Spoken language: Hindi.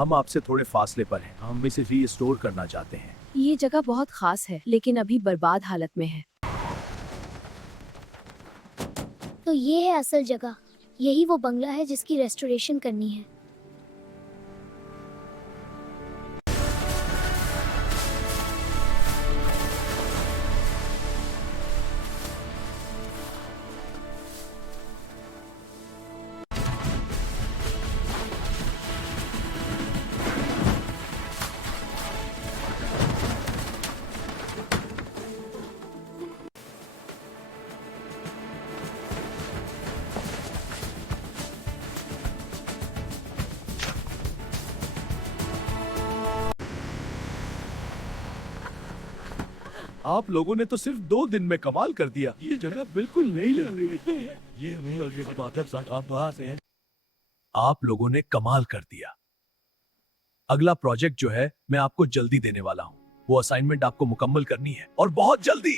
हम आपसे थोड़े फासले पर हैं। हम इसे रीस्टोर करना चाहते हैं। ये जगह बहुत खास है, लेकिन अभी बर्बाद हालत में है। तो ये है असल जगह। यही वो बंगला है जिसकी रेस्टोरेशन करनी है। आप लोगों ने तो सिर्फ 2 दिन में कमाल कर दिया। ये जगह बिल्कुल नहीं लग रही है। ये हमें और ये बादल साहब कहाँ से हैं? आप लोगों ने कमाल कर दिया। अगला प्रोजेक्ट जो है मैं आपको जल्दी देने वाला हूँ। वो असाइनमेंट आपको मुकम्मल करनी है और बहुत जल्दी।